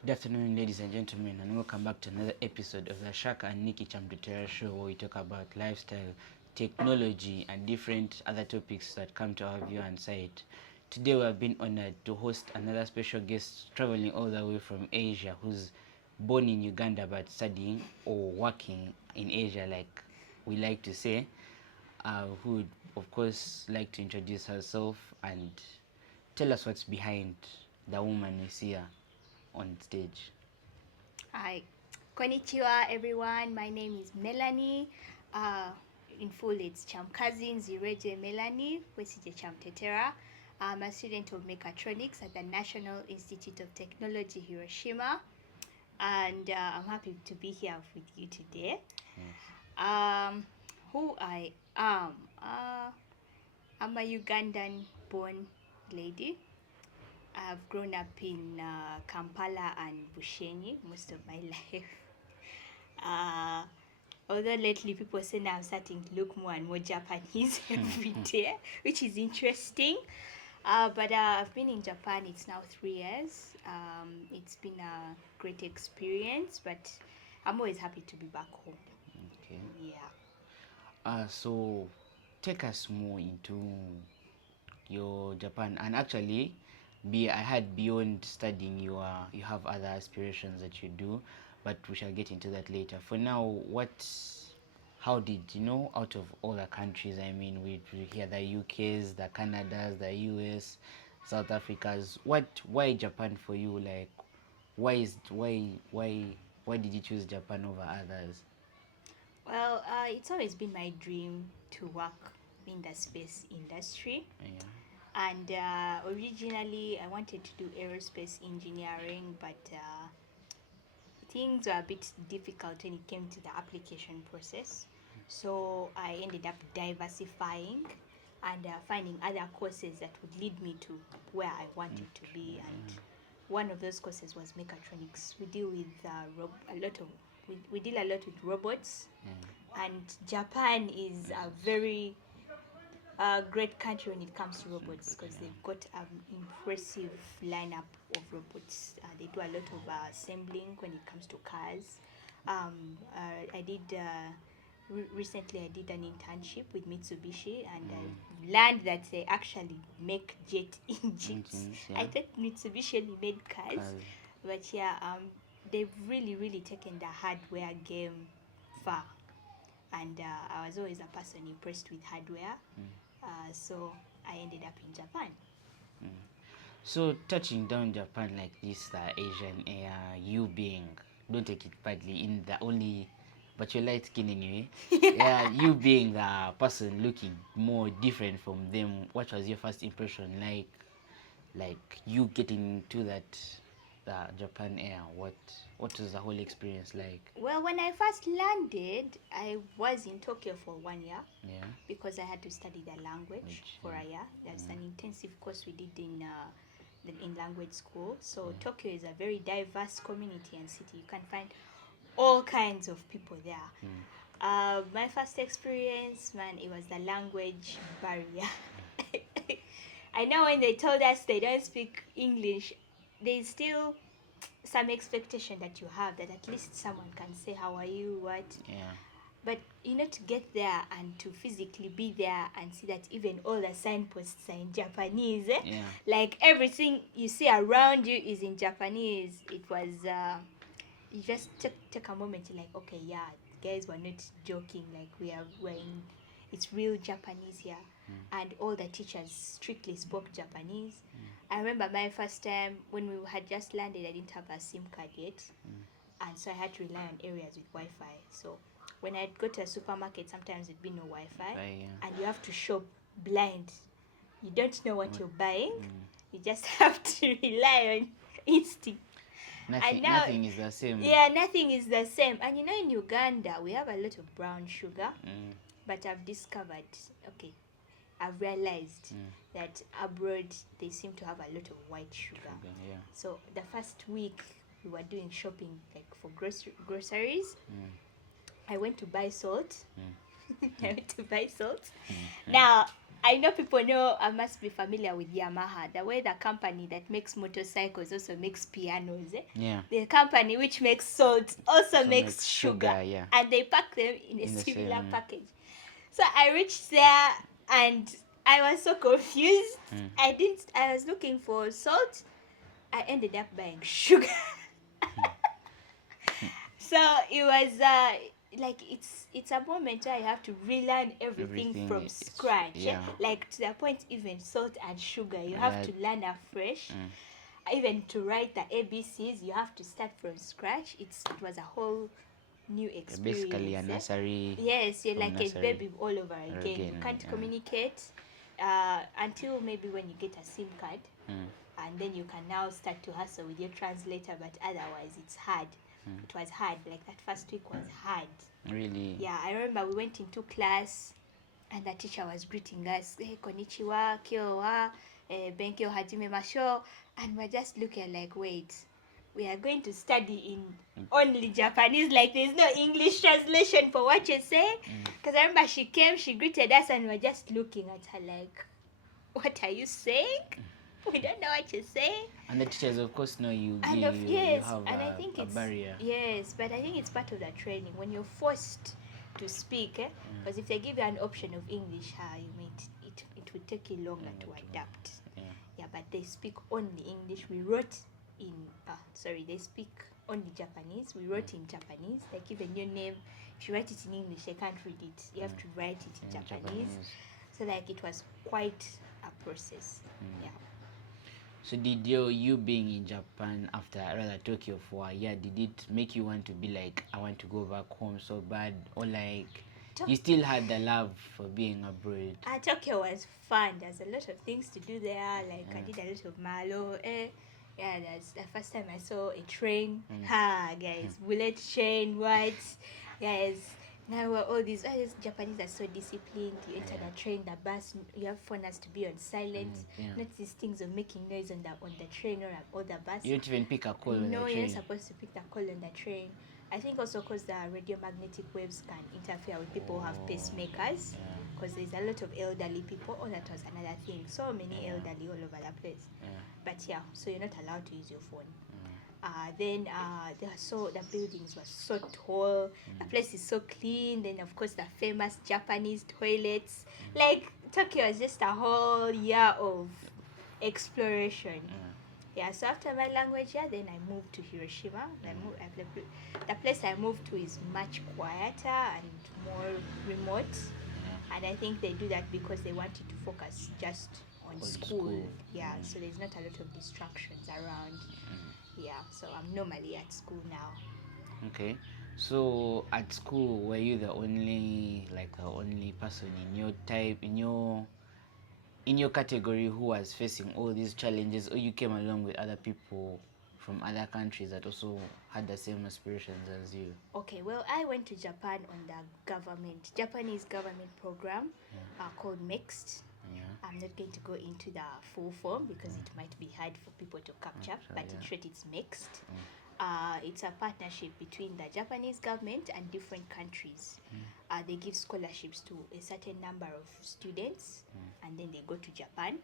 Good afternoon, ladies and gentlemen, and welcome back to another episode of the Shaka and Nikki Chamdutera show, where we talk about lifestyle, technology, and different other topics that come to our view and sight. Today, we have been honored to host another special guest traveling all the way from Asia, who's born in Uganda but studying or working in Asia, like we like to say. Who would, of course, like to introduce herself and tell us what's behind the woman we see her on stage. Hi, konnichiwa everyone. My name is Melanie. In full, it's Chamkazi Nzirwegye Melanie, Wesije Chamtetera. I'm a student of Mechatronics at the National Institute of Technology, Hiroshima. And I'm happy to be here with you today. Who I am? I'm a Ugandan-born lady. I've grown up in Kampala and Bushenyi most of my life. Although lately people say now I'm starting to look more and more Japanese every day, which is interesting. But I've been in Japan, it's now 3 years. It's been a great experience, but I'm always happy to be back home. Okay. Yeah. So take us more into your Japan, and actually, I had beyond studying, you have other aspirations that you do, but we shall get into that later. For now, how did out of all the countries? I mean, we hear the UKs, the Canadas, the US, South Africas. Why Japan for you? Like, why did you choose Japan over others? Well, it's always been my dream to work in the space industry. Yeah. And originally, I wanted to do aerospace engineering, but things were a bit difficult when it came to the application process. So I ended up diversifying and finding other courses that would lead me to where I wanted to be. And one of those courses was mechatronics. We deal with we deal a lot with robots, and Japan is a very great country when it comes to robots because they've got an impressive lineup of robots. They do a lot of assembling when it comes to cars. I did recently. I did an internship with Mitsubishi, and I learned that they actually make jet engines. Yeah. I thought Mitsubishi only made cars, but yeah, they've really taken the hardware game far. And I was always a person impressed with hardware. So I ended up in Japan. So touching down Japan like this, the Asian air, you being, don't take it badly, in the only, but you're light skin anyway. Yeah, you being the person looking more different from them. What was your first impression like you getting to that Japan air? What was the whole experience like? Well, when I first landed, I was in Tokyo for 1 year. Yeah. Because I had to study the language for a year. That's an intensive course we did in language school. So Tokyo is a very diverse community and city. You can find all kinds of people there. My first experience, man, it was the language barrier. I know when they told us they don't speak English, there's still some expectation that you have that at least someone can say how are you, what. Yeah. But to get there and to physically be there and see that even all the signposts are in Japanese, Yeah. like everything you see around you is in Japanese. It was you just take a moment to like, okay, yeah, guys, we're not joking. Like we're in, it's real Japanese here, and all the teachers strictly spoke Japanese. I remember my first time when we had just landed. I didn't have a SIM card yet, and so I had to rely on areas with Wi-Fi. So when I'd go to a supermarket, sometimes there'd be no Wi-Fi, and you have to shop blind. You don't know what you're buying. You just have to rely on instinct. Nothing is the same. Yeah, nothing is the same. And in Uganda, we have a lot of brown sugar, but I've discovered, okay, I've realized that abroad they seem to have a lot of white sugar. Yeah. So the first week we were doing shopping like for groceries. I went to buy salt. I went to buy salt. Now, I know people know, I must be familiar with Yamaha, the way the company that makes motorcycles also makes pianos. Yeah. The company which makes salt also So makes sugar, yeah. and they pack them in a In the similar same, package. So I reached there and I was so confused. I was looking for salt. I ended up buying sugar. So it was like it's a moment where you have to relearn everything from is, scratch. yeah. Like to the point, even salt and sugar, you Yeah. have to learn afresh. Even to write the ABCs, you have to start from scratch. It was a whole new experience. Basically a nursery. Yes, you're from like nursery a baby all over again. You can't yeah. communicate until maybe when you get a SIM card, and then you can now start to hustle with your translator. But otherwise, it's hard. It was hard. Like that first week was hard. Really. Yeah, I remember we went into class, and the teacher was greeting us. Hey, konnichiwa, kyo wa, benkyo hajime masho, and we're just looking like, wait, we are going to study in only Japanese, like there's no English translation for what you say. Because I remember she came, she greeted us, and we're just looking at her like, what are you saying? We don't know what you're saying. And the teachers, of course, know you. And you, yes, have and I a, think a it's barrier. yes, but I think it's part of the training when you're forced to speak. Because if they give you an option of English, it would take you longer to adapt. Yeah, but they speak only English. We wrote in they speak only Japanese. We wrote in Japanese. Like even your name, if you write it in English, they can't read it. You have to write it in Japanese. So like it was quite a process. Yeah. So did you being in Japan after rather Tokyo for a year, did it make you want to be like, I want to go back home so bad, or like you still had the love for being abroad? Tokyo was fun. There's a lot of things to do there. Like I did a lot of malo. Yeah, that's the first time I saw a train. Ha, guys, bullet train. What, guys? Now all these Japanese are so disciplined. You enter the train, the bus. You have phoners to be on silent. Not these things of making noise on the train or the bus. You don't even pick a call on the No, train. you're not supposed to pick the call on the train. I think also because the radiomagnetic waves can interfere with people who have pacemakers. Because there's a lot of elderly people. Oh, that was another thing. So many elderly all over the place. But yeah, so you're not allowed to use your phone. Then the buildings were so tall. The place is so clean. Then of course the famous Japanese toilets. Like Tokyo is just a whole year of exploration. Yeah, so after my language year, then I moved to Hiroshima. The place I moved to is much quieter and more remote. And I think they do that because they want you to focus just on school. Yeah, so there's not a lot of distractions around. Yeah, so I'm normally at school now. Okay. So at school, were you the only person in your category who was facing all these challenges, or you came along with other people from other countries that also had the same aspirations as you? Okay, well, I went to Japan on the Japanese government program called Mixed. I'm not going to go into the full form because it might be hard for people to capture, but in short, it's Mixed. It's a partnership between the Japanese government and different countries. They give scholarships to a certain number of students, and then they go to Japan.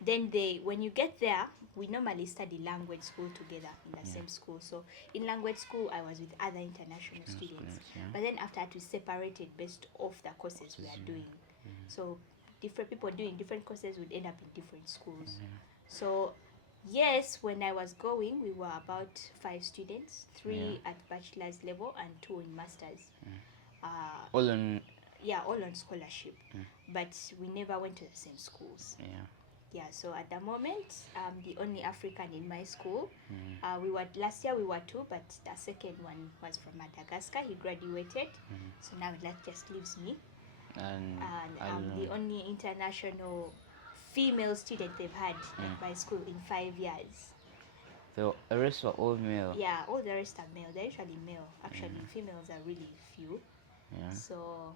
Then when you get there, we normally study language school together in the same school. So in language school, I was with other international students. But then after that, we separated based off the courses we are doing. So different people doing different courses would end up in different schools. So yes, when I was going, we were about 5 students, 3 at bachelor's level and 2 in master's. All on. Yeah, all on scholarship. But we never went to the same schools. Yeah, so at the moment, I'm the only African in my school. Last year we were 2, but the second one was from Madagascar. He graduated, so now that just leaves me. And I'm the only international female student they've had at my school in 5 years. So the rest were all male? Yeah, all the rest are male. They're usually male. Actually, females are really few. So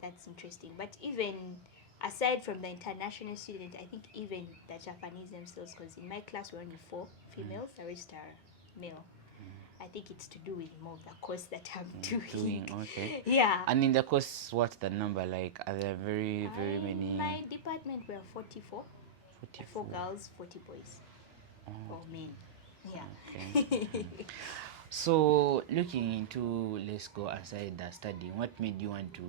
that's interesting. But even aside from the international student, I think even the Japanese themselves, because in my class we're only 4 females, the rest are male. I I think it's to do with more of the course that I'm doing. Okay. Yeah. And in the course, what's the number like? Are there very many? In my department, we're 44. 44. 4 girls, 40 boys. Oh, Or men. Yeah. okay. So, looking into, let's go aside the study, what made you want to,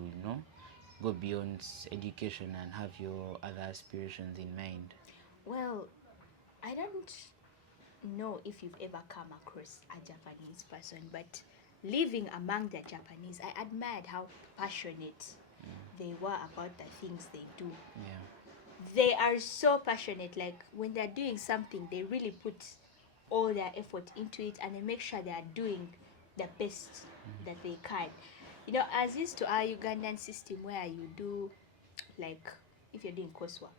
go beyond education and have your other aspirations in mind? Well, I don't know if you've ever come across a Japanese person, but living among the Japanese, I admired how passionate they were about the things they do. Yeah. They are so passionate, like when they're doing something, they really put all their effort into it and they make sure they are doing the best that they can. As used to our Ugandan system where you do, like, if you're doing coursework,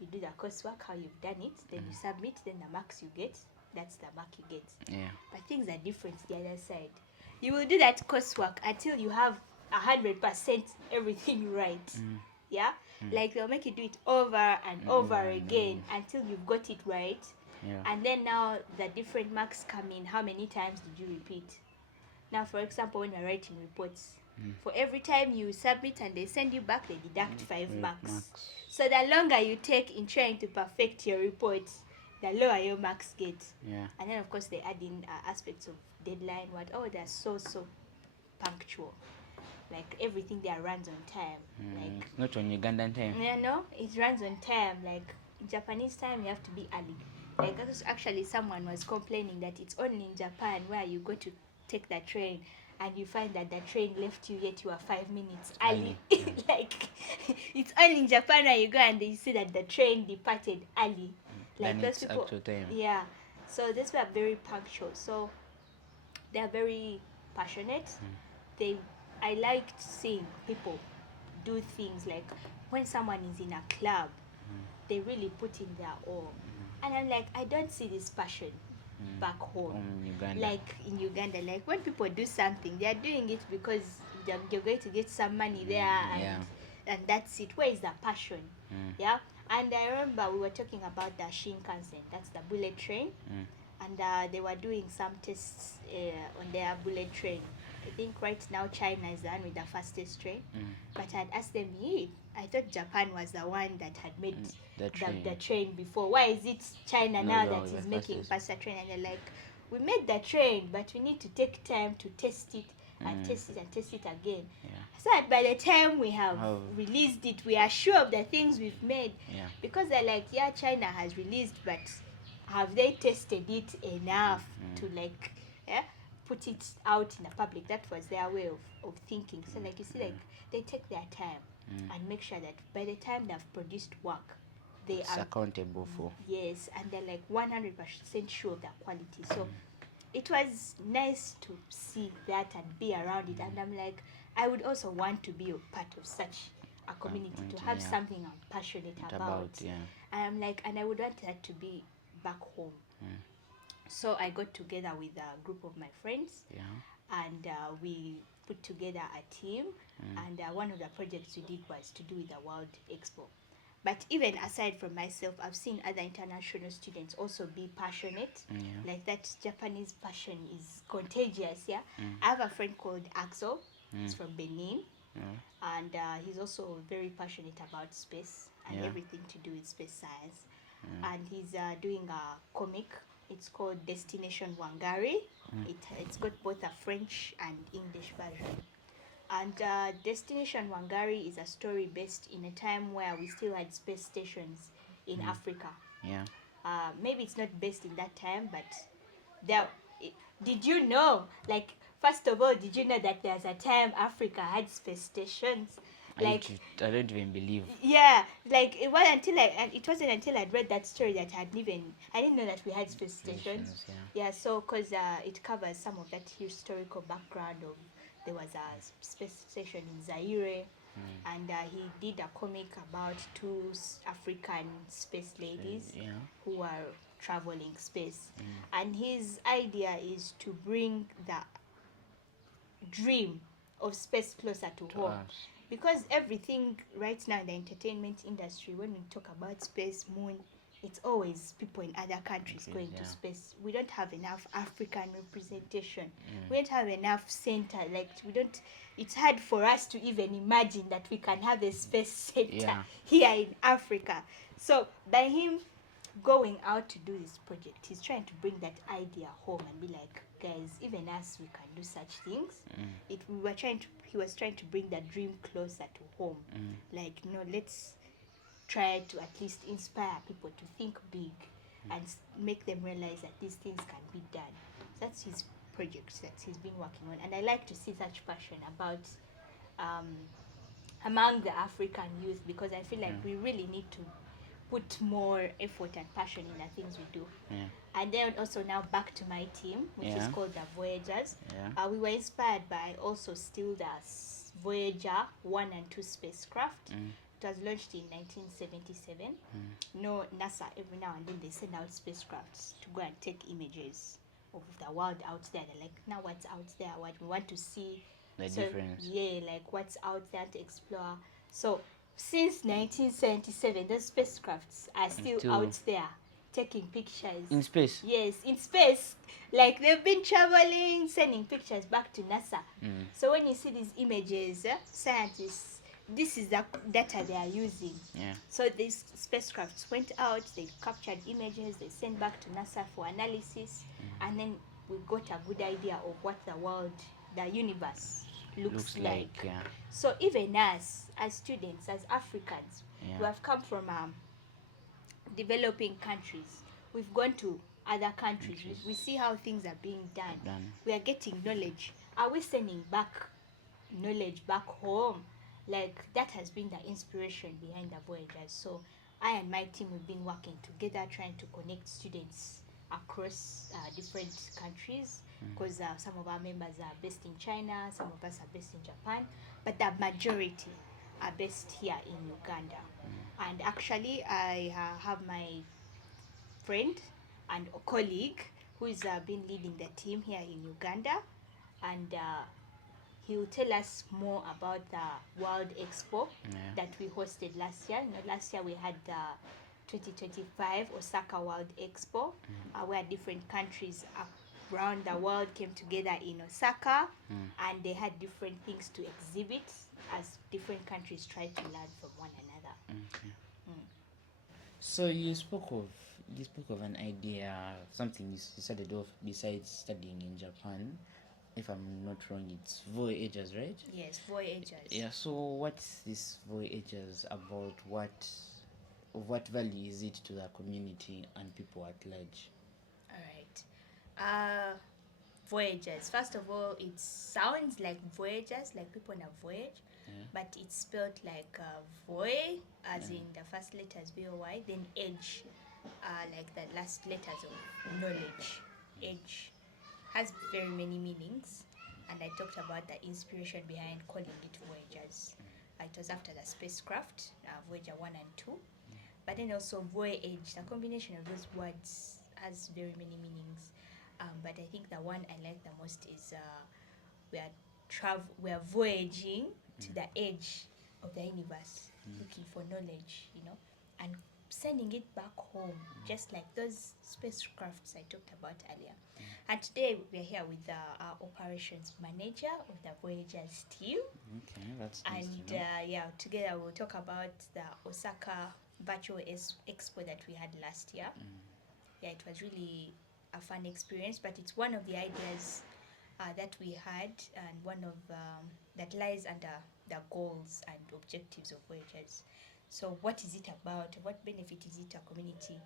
you do the coursework, how you've done it, then you submit, then the marks you get, that's the mark you get. Yeah. But things are different the other side. You will do that coursework until you have 100% everything right. Yeah? Like they'll make you do it over and over again until you've got it right. Yeah. And then now the different marks come in. How many times did you repeat? Now, for example, when you're writing reports, for every time you submit and they send you back, they deduct 5 marks. So the longer you take in trying to perfect your report, the lower your marks get. Yeah. And then, of course, they add in aspects of deadline. They're so punctual. Like everything there runs on time. Like It's not on Ugandan time. it runs on time. Like in Japanese time, you have to be early. Like actually, someone was complaining that it's only in Japan where you go to take the train and you find that the train left you yet you are 5 minutes early. Like it's only in Japan where you go and you see that the train departed early. Like those people. Actual time. Yeah. So these were very punctual. So they are very passionate. I liked seeing people do things like when someone is in a club, they really put in their all. And I'm like, I don't see this passion back home. Uganda. Like in Uganda, like when people do something, they're doing it because you're going to get some money there and that's it. Where is the passion? Yeah. And I remember we were talking about the Shinkansen, that's the bullet train. And they were doing some tests on their bullet train. I think right now China is the one with the fastest train. But I'd asked them, I thought Japan was the one that had made the train before. Why is it China now that is making faster train? And they're like, we made the train, but we need to take time to test it and test it and test it again. So that by the time we have released it, we are sure of the things we've made. Because they're like, China has released, but have they tested it enough to put it out in the public? That was their way of thinking. So like you see, like they take their time and make sure that by the time they've produced work, they It's are accountable for. Yes, and they're like 100% sure of their quality. So it was nice to see that and be around it. And I'm like, I would also want to be a part of such a community, to have something I'm passionate about. And I'm like, and I would want that to be back home. So I got together with a group of my friends, and we put together a team. And one of the projects we did was to do with the World Expo. But even aside from myself, I've seen other international students also be passionate. Like that Japanese passion is contagious. I have a friend called Axel. He's from Benin. And he's also very passionate about space and everything to do with space science. And he's doing a comic. It's called Destination Wangari. It's got both a French and English version. And Destination Wangari is a story based in a time where we still had space stations in Africa. Maybe it's not based in that time, but did you know, like, first of all, did you know that there's a time Africa had space stations? Like, I don't even believe. Like it wasn't until I'd read that story that I didn't know that we had space stations. So because it covers some of that historical background of there was a space station in Zaire, and he did a comic about two African space ladies who are traveling space, and his idea is to bring the dream of space closer to home. Because everything right now in the entertainment industry, when we talk about space, moon, it's always people in other countries going yeah. to space. We don't have enough African representation. We don't have enough center. Like we don't. It's hard for us to even imagine that we can have a space center Yeah. here in Africa. So by him going out to do this project, he's trying to bring that idea home and be like, guys, even us, we can do such things. He was trying to bring that dream closer to home. Like, no, let's try to at least inspire people to think big and make them realize that these things can be done. That's his project that he's been working on, and I like to see such passion about among the African youth, because I feel like we really need to put more effort and passion in the things we do. Yeah. And then also now back to my team, which is Yeah. called the Voyagers. Yeah. We were inspired by also still the Voyager 1 and 2 spacecraft. It was launched in 1977. No, NASA every now and then they send out spacecrafts to go and take images of the world out there. They're like, now what's out there? What we want to see. The difference. Yeah, like what's out there to explore. So since 1977, those spacecrafts are still out there taking pictures. In space? Yes, in space. Like they've been traveling, sending pictures back to NASA. So when you see these images, scientists, this is the data they are using. Yeah. So these spacecrafts went out, they captured images, they sent back to NASA for analysis, and then we got a good idea of what the world, the universe looks like. Yeah. So even us, as students, as Africans, Yeah. who have come from developing countries, we've gone to other countries. We see how things are being done. We are getting knowledge. Are we sending back knowledge back home? Like that has been the inspiration behind the Voyagers. So I and my team, we've been working together trying to connect students across different countries, because some of our members are based in China, some of us are based in Japan, but the majority are based here in Uganda. And actually I have my friend and a colleague who is been leading the team here in Uganda, and he will tell us more about the World Expo that we hosted last year. Last year we had the 2025 Osaka World Expo, where different countries around the world came together in Osaka, and they had different things to exhibit as different countries tried to learn from one another. Okay. So you spoke of an idea, something you started off besides studying in Japan. If I'm not wrong, it's Voyagers, right? Yes, Voyagers. Yeah. So what's this Voyagers about? What value is it to the community and people at large? All right. Voyagers. First of all, it sounds like Voyagers, like people on a voyage, but it's spelled like voy, as in the first letters VOY, then edge, like the last letters of knowledge. Edge has very many meanings, and I talked about the inspiration behind calling it Voyagers. It was after the spacecraft, Voyager 1 and 2, but then also voyage. The combination of those words has very many meanings. But I think the one I like the most is we are voyaging to the edge of the universe, looking for knowledge, and sending it back home, just like those spacecrafts I talked about earlier. And today we are here with our operations manager of the Voyagers team. Okay, that's nice to know. And together we'll talk about the Osaka Virtual Expo that we had last year. Yeah, it was really a fun experience, but it's one of the ideas that we had, and one of that lies under the goals and objectives of Voyagers. So what is it about? What benefit is it to our community?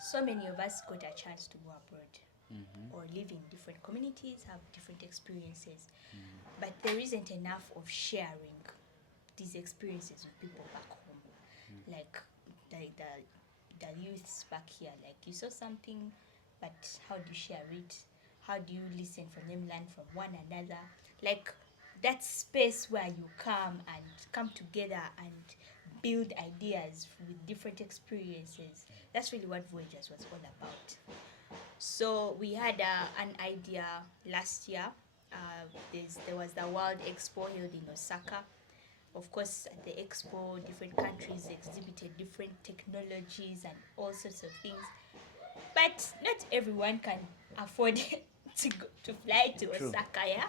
So many of us got a chance to go abroad or live in different communities, have different experiences, but there isn't enough of sharing these experiences with people back home. Like the youths back here, like you saw something, but how do you share it? How do you listen from them, learn from one another? Like that space where you come together and build ideas with different experiences. That's really what Voyagers was all about. So we had an idea last year. There was the World Expo held in Osaka, Of course, at the expo, different countries exhibited different technologies and all sorts of things. But not everyone can afford to fly to True. Osaka, yeah?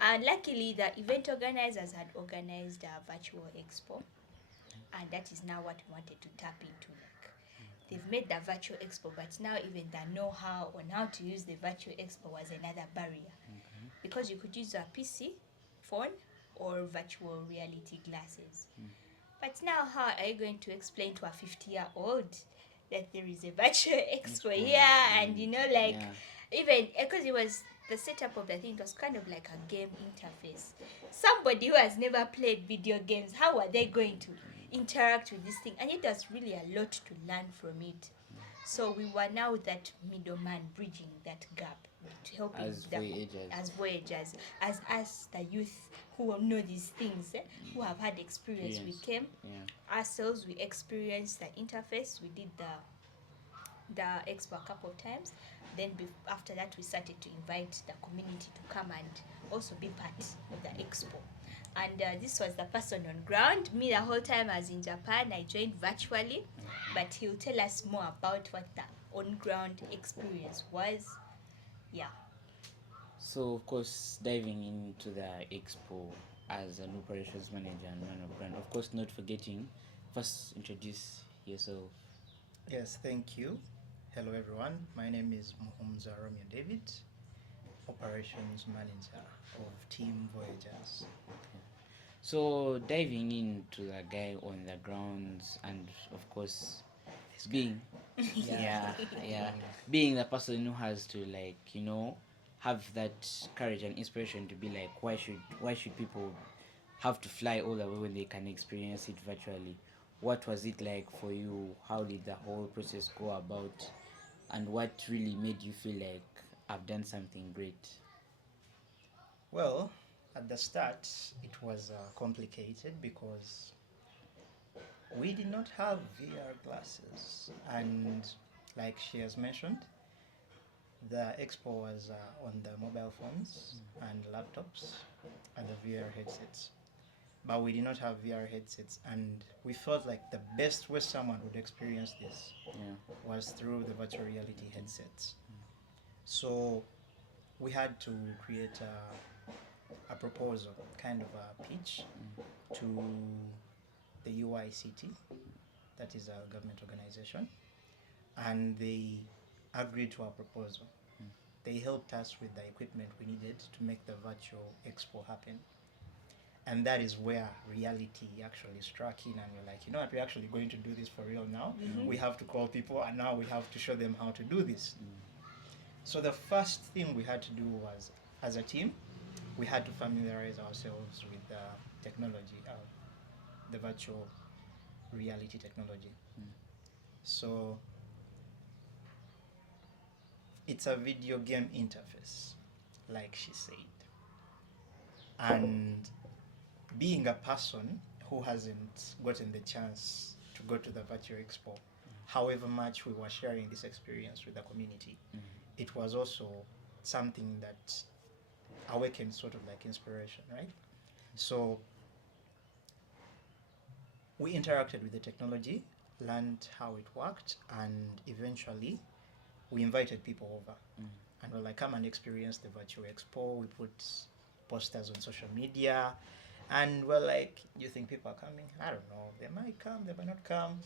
And luckily, the event organizers had organized a virtual expo, and that is now what we wanted to tap into. Like, they've made the virtual expo, but now even the know-how on how to use the virtual expo was another barrier, because you could use a PC, phone, or virtual reality glasses. But now, how are you going to explain to a 50-year-old that there is a virtual expo here, and like, Yeah. even because it was the setup of the thing, it was kind of like a game interface. Somebody who has never played video games, how are they going to interact with this thing? And it was really a lot to learn from it. So we were now that middleman bridging that gap to helping As voyagers. as voyagers, as us, the youth who know these things, who have had experience. We came ourselves, we experienced the interface, we did the expo a couple of times. Then after that, we started to invite the community to come and also be part of the expo. And this was the person on ground. Me, the whole time I was in Japan, I joined virtually, but he'll tell us more about what the on-ground experience was. Yeah. So, of course, diving into the expo as an operations manager and man of brand, of course, not forgetting, first introduce yourself. Yes, thank you. Hello, everyone. My name is Nzirwegye David, Operations Manager of Team Voyagers. So, diving into the guy on the grounds, and of course, being being the person who has to, like, have that courage and inspiration to be like, why should people have to fly all the way when they can experience it virtually? What was it like for you? How did the whole process go about, and what really made you feel like I've done something great? Well, at the start, it was complicated because we did not have VR glasses. And like she has mentioned, the expo was on the mobile phones and laptops and the VR headsets. But we did not have VR headsets, and we felt like the best way someone would experience this was through the virtual reality headsets. So we had to create a proposal, kind of a pitch to the UICT, that is a government organization, and they agreed to our proposal. They helped us with the equipment we needed to make the virtual expo happen. And that is where reality actually struck in, and we're like, you know what, we're actually going to do this for real now. We have to call people, and now we have to show them how to do this. So the first thing we had to do was, as a team, we had to familiarize ourselves with the technology, the virtual reality technology. So it's a video game interface, like she said. And being a person who hasn't gotten the chance to go to the virtual expo, however much we were sharing this experience with the community, it was also something that awakened sort of like inspiration, right? So we interacted with the technology, learned how it worked, and eventually we invited people over. And we're like, come and experience the virtual expo. We put posters on social media, and we're like, you think people are coming? I don't know. They might come, they might not come.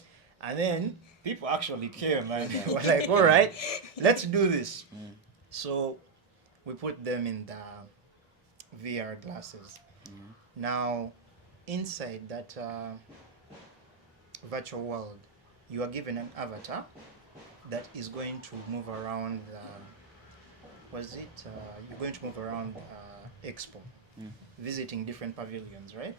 And then people actually came, and we're like, all right, let's do this. So we put them in the VR glasses. Now, inside that virtual world, you are given an avatar that is going to move around. You're going to move around Expo, visiting different pavilions, right?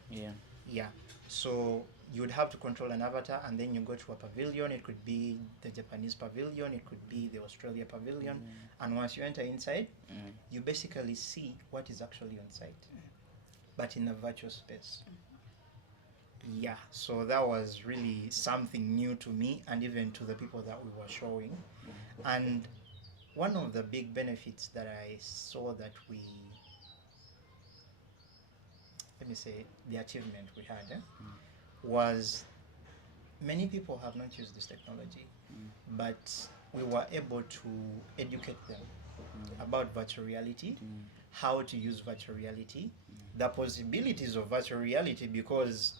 Yeah. So you would have to control an avatar, and then you go to a pavilion. It could be the Japanese pavilion, it could be the Australia pavilion. And once you enter inside, you basically see what is actually on site, but in a virtual space. Yeah, so that was really something new to me, and even to the people that we were showing. And one of the big benefits that I saw that let me say, the achievement we had was many people have not used this technology, but we were able to educate them about virtual reality, how to use virtual reality, the possibilities of virtual reality, because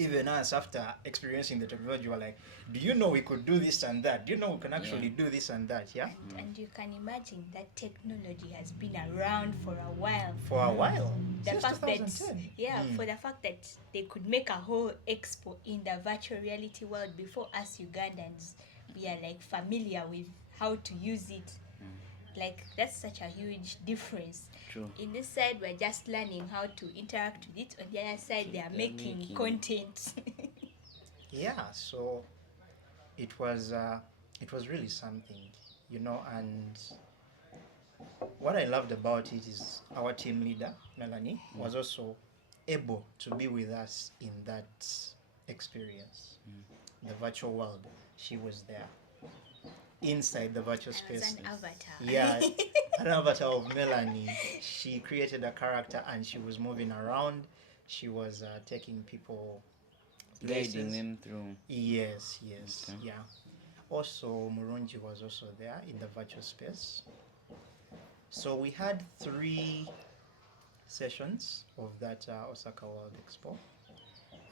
even us, after experiencing the technology, were like, do you know we could do this and that? Do you know we can actually do this and that? Yeah. And you can imagine that technology has been around for a while. For a while. The Since fact that 2010. for the fact that they could make a whole expo in the virtual reality world before us Ugandans, we are like familiar with how to use it. Like that's such a huge difference. True. In this side, we're just learning how to interact with it. On the other side, they are making content. Yeah, so it was really something, you know. And what I loved about it is our team leader, Melanie, was also able to be with us in that experience, the virtual world. She was there inside the virtual space. An avatar. Yeah, an avatar of Melanie. She created a character and she was moving around. She was taking people places. Guiding them through. Yes, Okay. yeah. Also, Murunji was also there in the virtual space. So we had 3 sessions of that Osaka World Expo,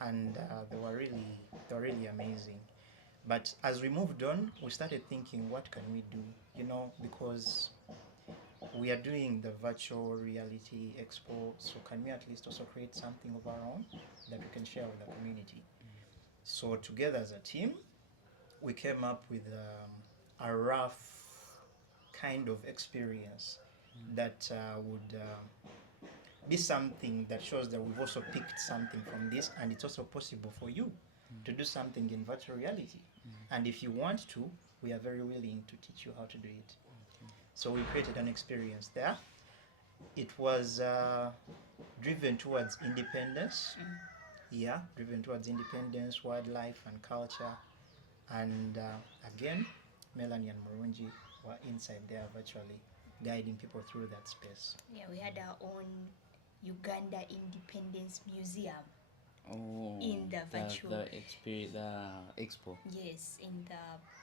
and they were really amazing. But as we moved on, we started thinking, what can we do? You know, because we are doing the virtual reality expo, so can we at least also create something of our own that we can share with the community? So together as a team, we came up with a rough kind of experience that would be something that shows that we've also picked something from this, and it's also possible for you to do something in virtual reality. And if you want to, we are very willing to teach you how to do it. So we created an experience there. It was driven towards independence. Yeah, driven towards independence, wildlife, and culture. And again, Melanie and Murunji were inside there virtually, guiding people through that space. Yeah, we had our own Uganda Independence Museum. Oh, in the virtual the expo. Yes, in the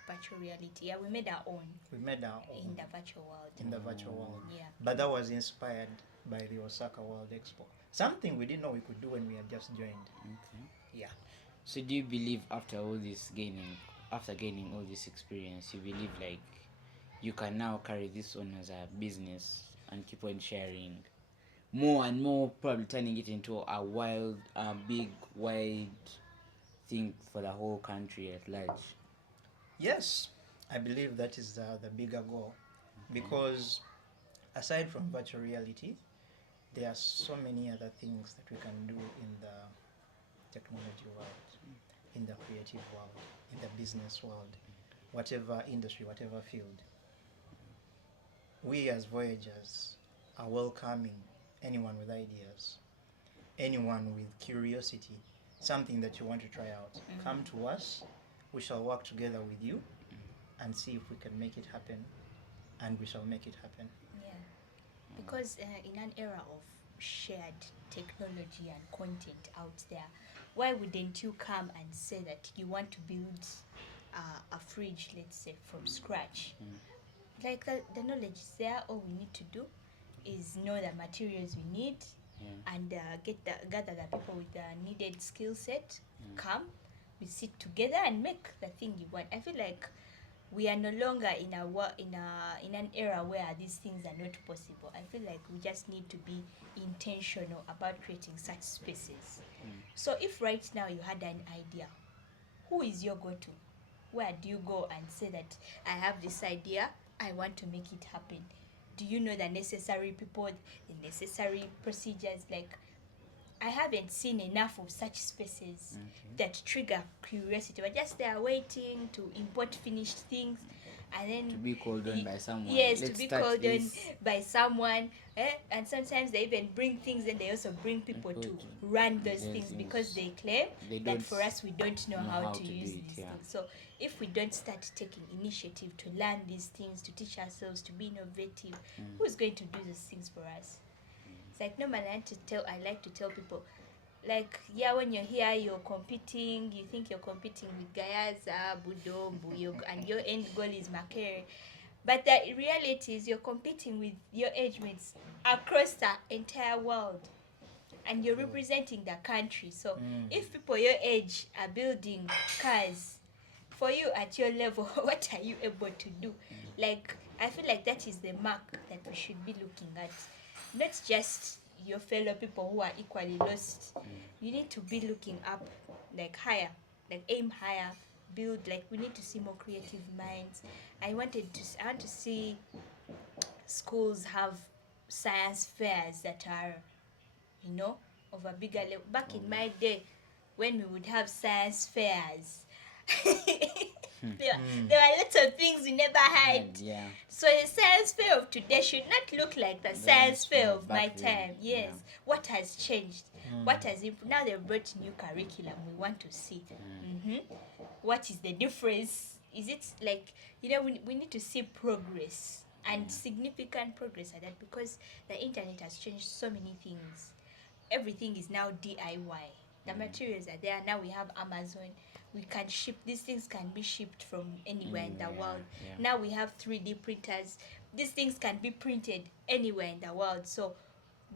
virtual reality. Yeah, we made our own. We made our own in the virtual world. in the virtual world. Yeah. But that was inspired by the Osaka World Expo. Something we didn't know we could do when we had just joined. Okay. Yeah. So do you believe after gaining all this experience, you believe like you can now carry this on as a business and keep on sharing more and more, probably turning it into a wild, big, wide thing for the whole country at large? Yes, I believe that is the bigger goal, because aside from virtual reality, there are so many other things that we can do in the technology world, in the creative world, in the business world, whatever industry, whatever field. We as Voyagers are welcoming anyone with ideas, anyone with curiosity, something that you want to try out. Come to us, we shall work together with you and see if we can make it happen, and we shall make it happen. Yeah, because in an era of shared technology and content out there, why wouldn't you come and say that you want to build a fridge, let's say, from scratch? Like the knowledge is there. All we need to do is know the materials we need and gather the people with the needed skill set. Come, we sit together and make the thing you want. I feel like we are no longer in an era where these things are not possible. I feel like we just need to be intentional about creating such spaces. So if right now you had an idea, who is your go-to? Where do you go and say that I have this idea, I want to make it happen? Do you know the necessary people, the necessary procedures? Like, I haven't seen enough of such spaces that trigger curiosity. We're just there waiting to import finished things, and then To be called on by someone. Yes, Let's to be start called this. on by someone. And sometimes they even bring things, and they also bring people to run those things because they claim that for us we don't know how to use these things. So if we don't start taking initiative to learn these things, to teach ourselves, to be innovative, who's going to do these things for us? It's like normally I like to tell people, like, yeah, when you're here, you're competing, you think you're competing with Gayaza, Budombu, and your end goal is Makere. But the reality is you're competing with your age mates across the entire world. And you're representing the country. So if people your age are building cars, for you at your level, what are you able to do? Like, I feel like that is the mark that we should be looking at. Not just your fellow people who are equally lost. You need to be looking up, like higher, like aim higher, build, like we need to see more creative minds. I want to see schools have science fairs that are, of a bigger level. Back in my day, when we would have science fairs, there were lots of things we never had. Yeah. So the science fair of today should not look like the science fair of my back then, time. Yes. yeah. What has changed? What has improved? Now they've brought new curriculum. We want to see. What is the difference? Is it like, we need to see progress and significant progress at that, because the internet has changed so many things. Everything is now DIY. The materials are there. Now we have Amazon. We can ship. These things can be shipped from anywhere in the world. Yeah. Now we have 3D printers. These things can be printed anywhere in the world. So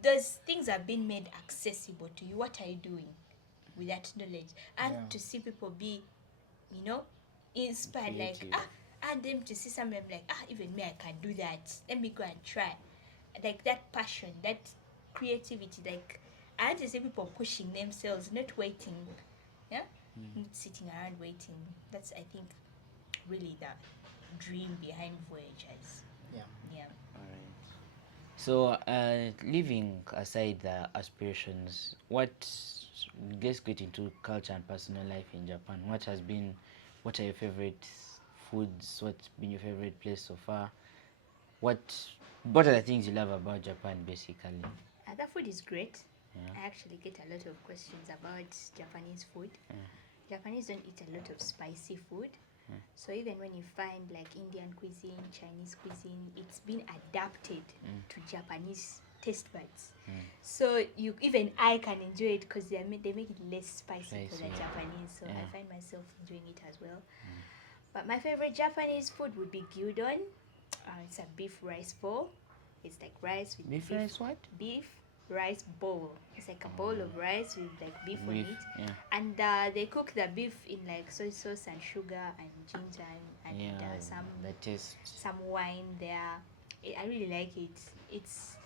those things are being made accessible to you. What are you doing with that knowledge? And to see people be, inspired, Creative. like, and them to see something like, even me, I can do that. Let me go and try. Like that passion, that creativity, like, I want to see people pushing themselves, not waiting. Yeah? Not sitting around waiting. That's, I think, really the dream behind Voyagers. Yeah. Yeah. Alright. So, leaving aside the aspirations, let's get into culture and personal life in Japan. What are your favorite foods? What's been your favorite place so far? What are the things you love about Japan, basically? The food is great. Yeah. I actually get a lot of questions about Japanese food. Japanese don't eat a lot of spicy food. So even when you find like Indian cuisine, Chinese cuisine, it's been adapted to Japanese taste buds. So even I can enjoy it because they make it less spicy for the Japanese. So I find myself enjoying it as well. But my favorite Japanese food would be gyudon. It's a beef rice bowl. It's like rice with Beef rice what? Beef rice bowl. It's like a bowl of rice with like beef on it. Yeah. And they cook the beef in like soy sauce and sugar and ginger and The taste. some wine there. I really like it. It's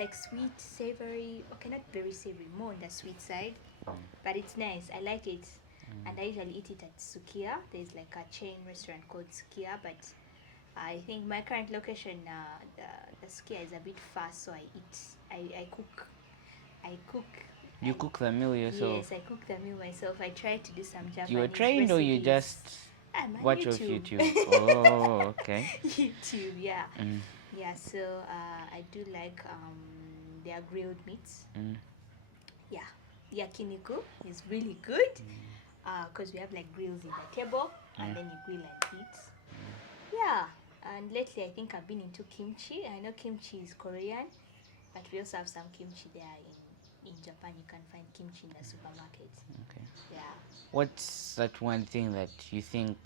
like sweet, savory. Okay, not very savory, more on the sweet side. But it's nice. I like it. And I usually eat it at Sukiya. There's like a chain restaurant called Sukiya, but I think my current location, the Sukiya is a bit far, so I cook. You cook the meal yourself? Yes, I cook the meal myself. I try to do some Japanese You were trained recipes. or you just I'm on watch off YouTube. YouTube? Oh, okay. YouTube, yeah. Yeah, so I do like their grilled meats. Yeah, yakiniku is really good because we have like grills in the table and then you grill and eat. Yeah, and lately I think I've been into kimchi. I know kimchi is Korean, but we also have some kimchi there in Japan. You can find kimchi in the supermarket. Okay. Yeah. What's that one thing that you think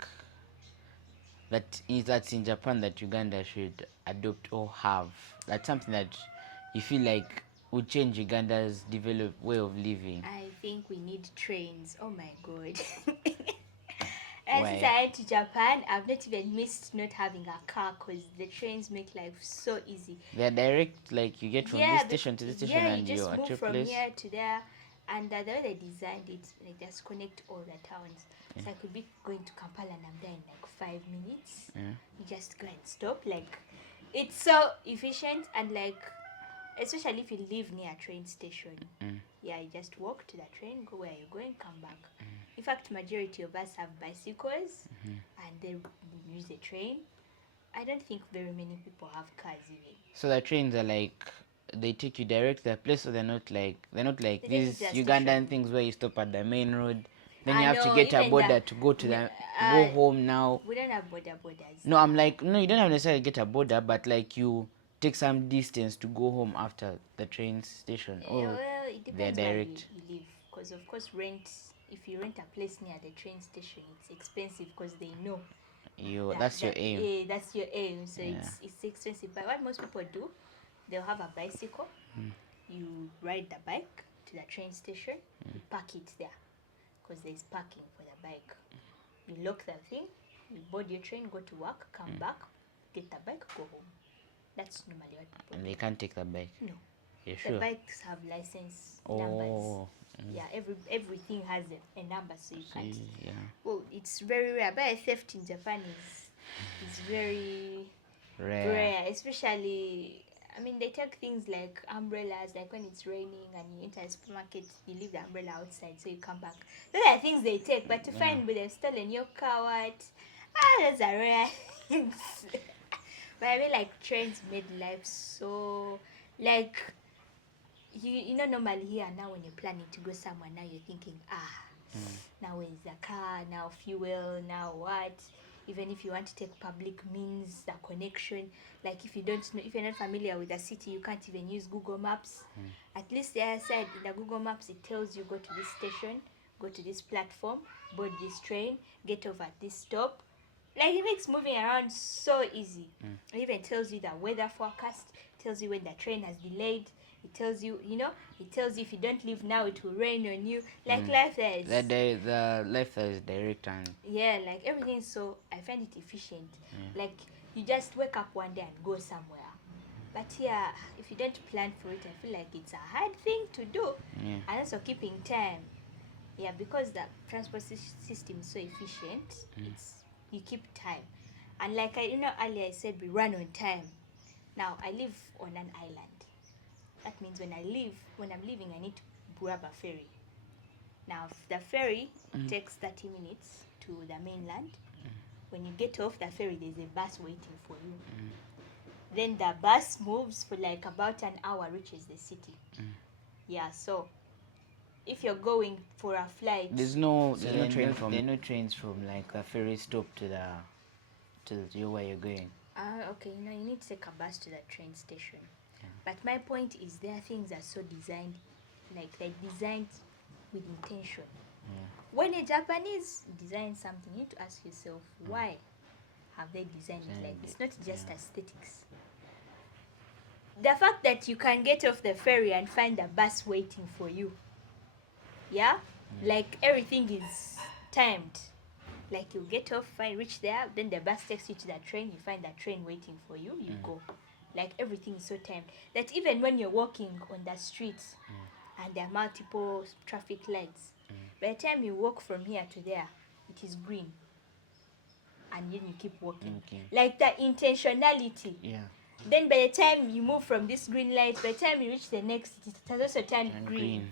that's in Japan that Uganda should adopt or have? That's something that you feel like would change Uganda's developed way of living? I think we need trains. Oh my god. Why? Since I went to Japan, I've not even missed not having a car because the trains make life so easy. They're direct, like you get from this station to this station and you you're just at move your from place. here to there. And the way they designed it, like just connect all the towns. So I could be going to Kampala and I'm there in like 5 minutes. You just go and stop. Like, it's so efficient and like, especially if you live near a train station. Yeah, you just walk to the train, go where you're going, come back. In fact, majority of us have bicycles and they use the train. I don't think very many people have cars even. So the trains are like they take you direct to the place, so they're not like these just Ugandan station. things where you stop at the main road, then you I have to know, get a even border the- to go to No, go home now. We don't have borders. No, I'm like, no, you don't have necessarily get a border, but like you take some distance to go home after the train station, or Well, it they're depends where direct? you live. Because, of course, if you rent a place near the train station, it's expensive because they know That's your aim. yeah, that's your aim. So Yeah. it's expensive. But what most people do, they'll have a bicycle. You ride the bike to the train station. You park it there because there's parking for the bike. You lock the thing. You board your train, go to work, come back, get the bike, go home. That's normally what people And do. they can't take the bike. No. You The sure? bikes have license numbers. Oh. Yeah, everything has a number, so you can't. Yeah. Well, it's very rare. But theft in Japan is very Rare. especially. I mean, they take things like umbrellas, like when it's raining and you enter a supermarket, you leave the umbrella outside, so you come back. Those are things they take, but to find where they've stolen your car, what? Those are rare things. But I mean, like, trains made life so, like, you know, normally here now when you're planning to go somewhere, now you're thinking, now where's the car, now fuel, now what? Even if you want to take public means, the connection, like if you don't know, if you're not familiar with the city, you can't even use Google Maps. At least the other side, in the Google Maps, it tells you go to this station, go to this platform, board this train, get over at this stop. Like, it makes moving around so easy. It even tells you the weather forecast, tells you when the train has delayed. It tells you, it tells you if you don't leave now, it will rain on you. Like, life there is... The life there is direct and... Yeah, like, everything, so I find it efficient. Like, you just wake up one day and go somewhere. But yeah, if you don't plan for it, I feel like it's a hard thing to do. And also keeping time. Yeah, because the transport system is so efficient, you keep time. And like earlier I said, we run on time. Now, I live on an island. That means when I'm leaving, I need to grab a ferry. Now, the ferry takes 30 minutes to the mainland. When you get off the ferry, there's a bus waiting for you. Then the bus moves for like about an hour, reaches the city. Yeah, so if you're going for a flight, There's no train from... There are no trains from like the ferry stop to where you're going. Okay, you need to take a bus to the train station. But my point is, their things are so designed, like they're designed with intention. When a Japanese designs something, you need to ask yourself, why have they designed it like this? It's not just aesthetics. The fact that you can get off the ferry and find a bus waiting for you, like everything is timed. Like, you get off, reach there, then the bus takes you to the train, you find the train waiting for you, you go. Like, everything is so timed that even when you're walking on the streets and there are multiple traffic lights, by the time you walk from here to there, it is green. And then you keep walking. Like, the intentionality. Then by the time you move from this green light, by the time you reach the next, it has also turned green.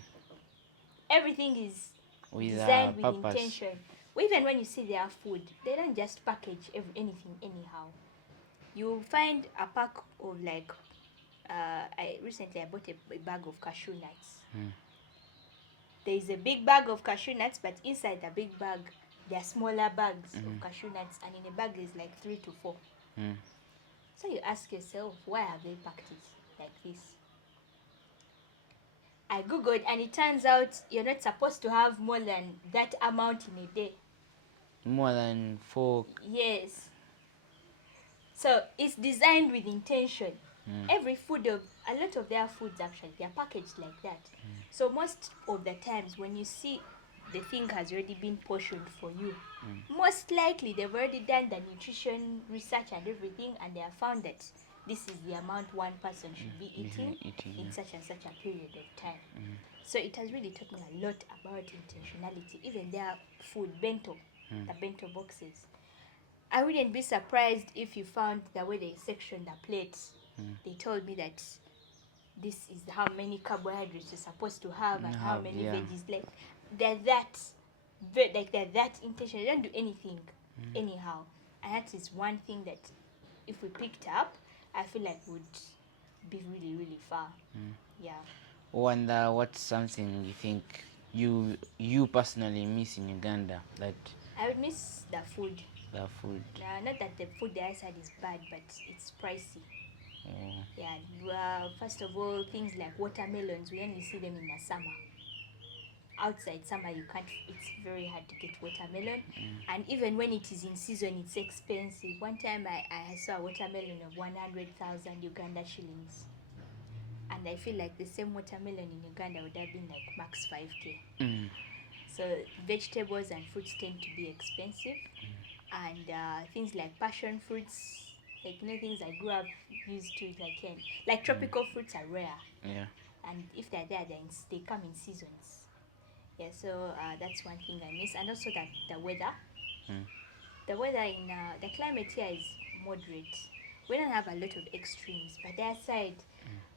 Everything is designed with intention. Even when you see their food, they don't just package anything anyhow. You find a pack of like, I bought a bag of cashew nuts. There is a big bag of cashew nuts, but inside the big bag, there are smaller bags of cashew nuts, and in a bag there's like 3 to 4. So you ask yourself, why have they packed it like this? I googled, and it turns out you're not supposed to have more than that amount in a day. More than 4. Yes. So it's designed with intention. Every food a lot of their foods actually, they're packaged like that. So most of the times when you see the thing has already been portioned for you, most likely they've already done the nutrition research and everything, and they have found that this is the amount one person should be eating in such and such a period of time. So it has really taught me a lot about intentionality. Even their food, bento, the bento boxes. I wouldn't be surprised if you found the way they sectioned the plates. They told me that this is how many carbohydrates you're supposed to have and how many veggies. Like, they're that intentional. They don't do anything anyhow. And that is one thing that if we picked up, I feel like would be really, really far. Yeah. Wonder what's something you think you personally miss in Uganda? That I would miss the food. The food. Not that the food the outside is bad, but it's pricey. Yeah, first of all, things like watermelons, we only see them in the summer. Outside summer, you can't. It's very hard to get watermelon, and even when it is in season, it's expensive. One time, I saw a watermelon of 100,000 Uganda shillings, and I feel like the same watermelon in Uganda would have been like max 5k. Mm. So vegetables and fruits tend to be expensive, and things like passion fruits, like things I grew up used to, like tropical fruits are rare, Yeah. and if they're there, then they come in seasons. Yeah, so that's one thing I miss, and also that the weather. Mm. The weather in the climate here is moderate. We don't have a lot of extremes, but their side,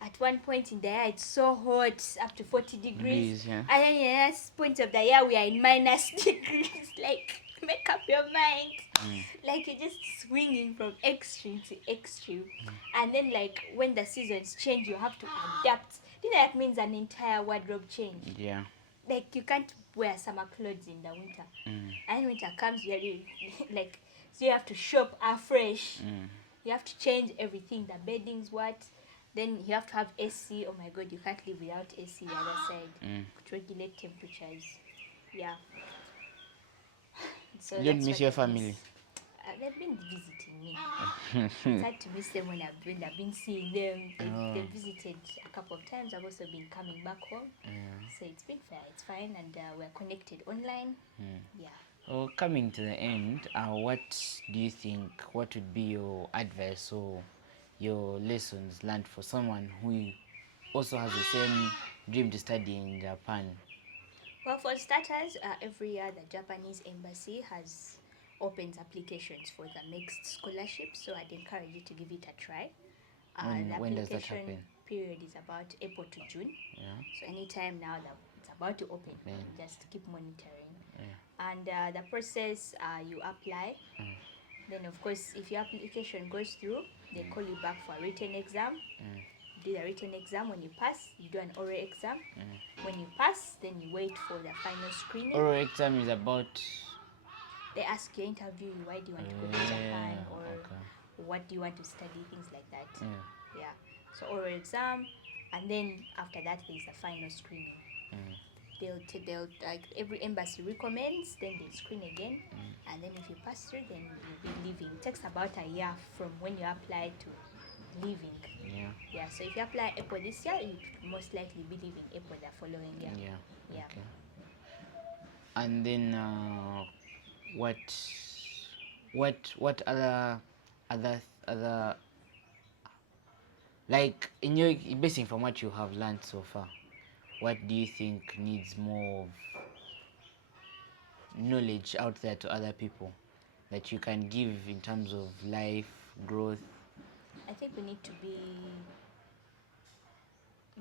at one point in the year, it's so hot, up to 40 degrees. Degrees, yeah. And then the next point of the year, we are in minus degrees. Like, make up your mind. Like, you're just swinging from extreme to extreme. And then, like, when the seasons change, you have to adapt. Do you know that means an entire wardrobe change? Yeah. Like, you can't wear summer clothes in the winter. And winter comes, you're like, so you have to shop afresh. You have to change everything, the beddings, what. Then you have to have AC. Oh my god, you can't live without AC the other side. To regulate temperatures. Yeah. So You don't that's miss what your I family? They've been visiting me. It's hard to miss them when I've been seeing them. They've visited a couple of times. I've also been coming back home. So it's been fair. It's fine, and we're connected online. Yeah. Oh, coming to the end, what do you think? What would be your advice or your lessons learned for someone who also has the same dream to study in Japan? Well, for starters, every year the Japanese embassy opens applications for the mixed scholarship, so I'd encourage you to give it a try. The When does that application happen? period is about April to June, Yeah. so anytime now that it's about to open, just keep monitoring. And the process, you apply. Then, of course, if your application goes through, they call you back for a written exam. Do the written exam. When you pass, you do an oral exam. When you pass, then you wait for the final screening. Oral exam is about. They ask you, interview you, why do you want to go to Japan, or what do you want to study, things like that. Yeah. So oral exam, and then after that there's the final screening. They'll like every embassy recommends, then they screen again, and then if you pass through, then you'll be leaving. It takes about a year from when you apply to leaving. Yeah. So if you apply April this year, you most likely be leaving April the following year. Yeah. Okay. And then what other like in your basing from what you have learned so far, what do you think needs more of knowledge out there to other people that you can give in terms of life growth? I think we need to be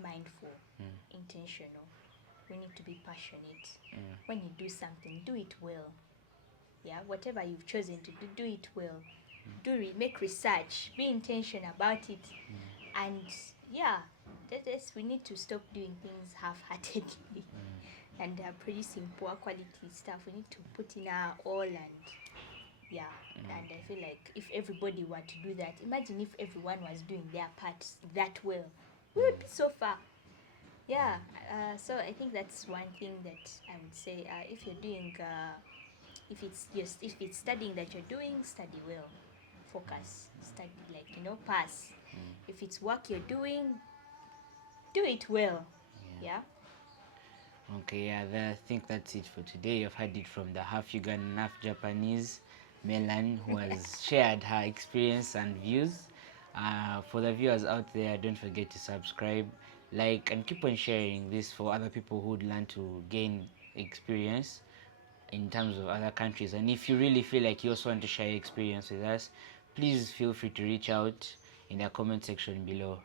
mindful, intentional. We need to be passionate. When you do something, do it well. Yeah, whatever you've chosen to do, do it well. Make research, be intentional about it, and yeah, we need to stop doing things half-heartedly and producing poor quality stuff. We need to put in our all, and yeah, and I feel like if everybody were to do that, imagine if everyone was doing their part that well, we would be so far. Yeah, so I think that's one thing that I would say. If you're doing, if it's studying that you're doing, study well, focus, study, pass. If it's work you're doing, do it well. Yeah. Okay, I think that's it for today. I've heard it from the half Ugandan, half Japanese Melanie, who has shared her experience and views. For the viewers out there, don't forget to subscribe, like, and keep on sharing this for other people who would learn to gain experience in terms of other countries. And if you really feel like you also want to share your experience with us, please feel free to reach out in the comment section below.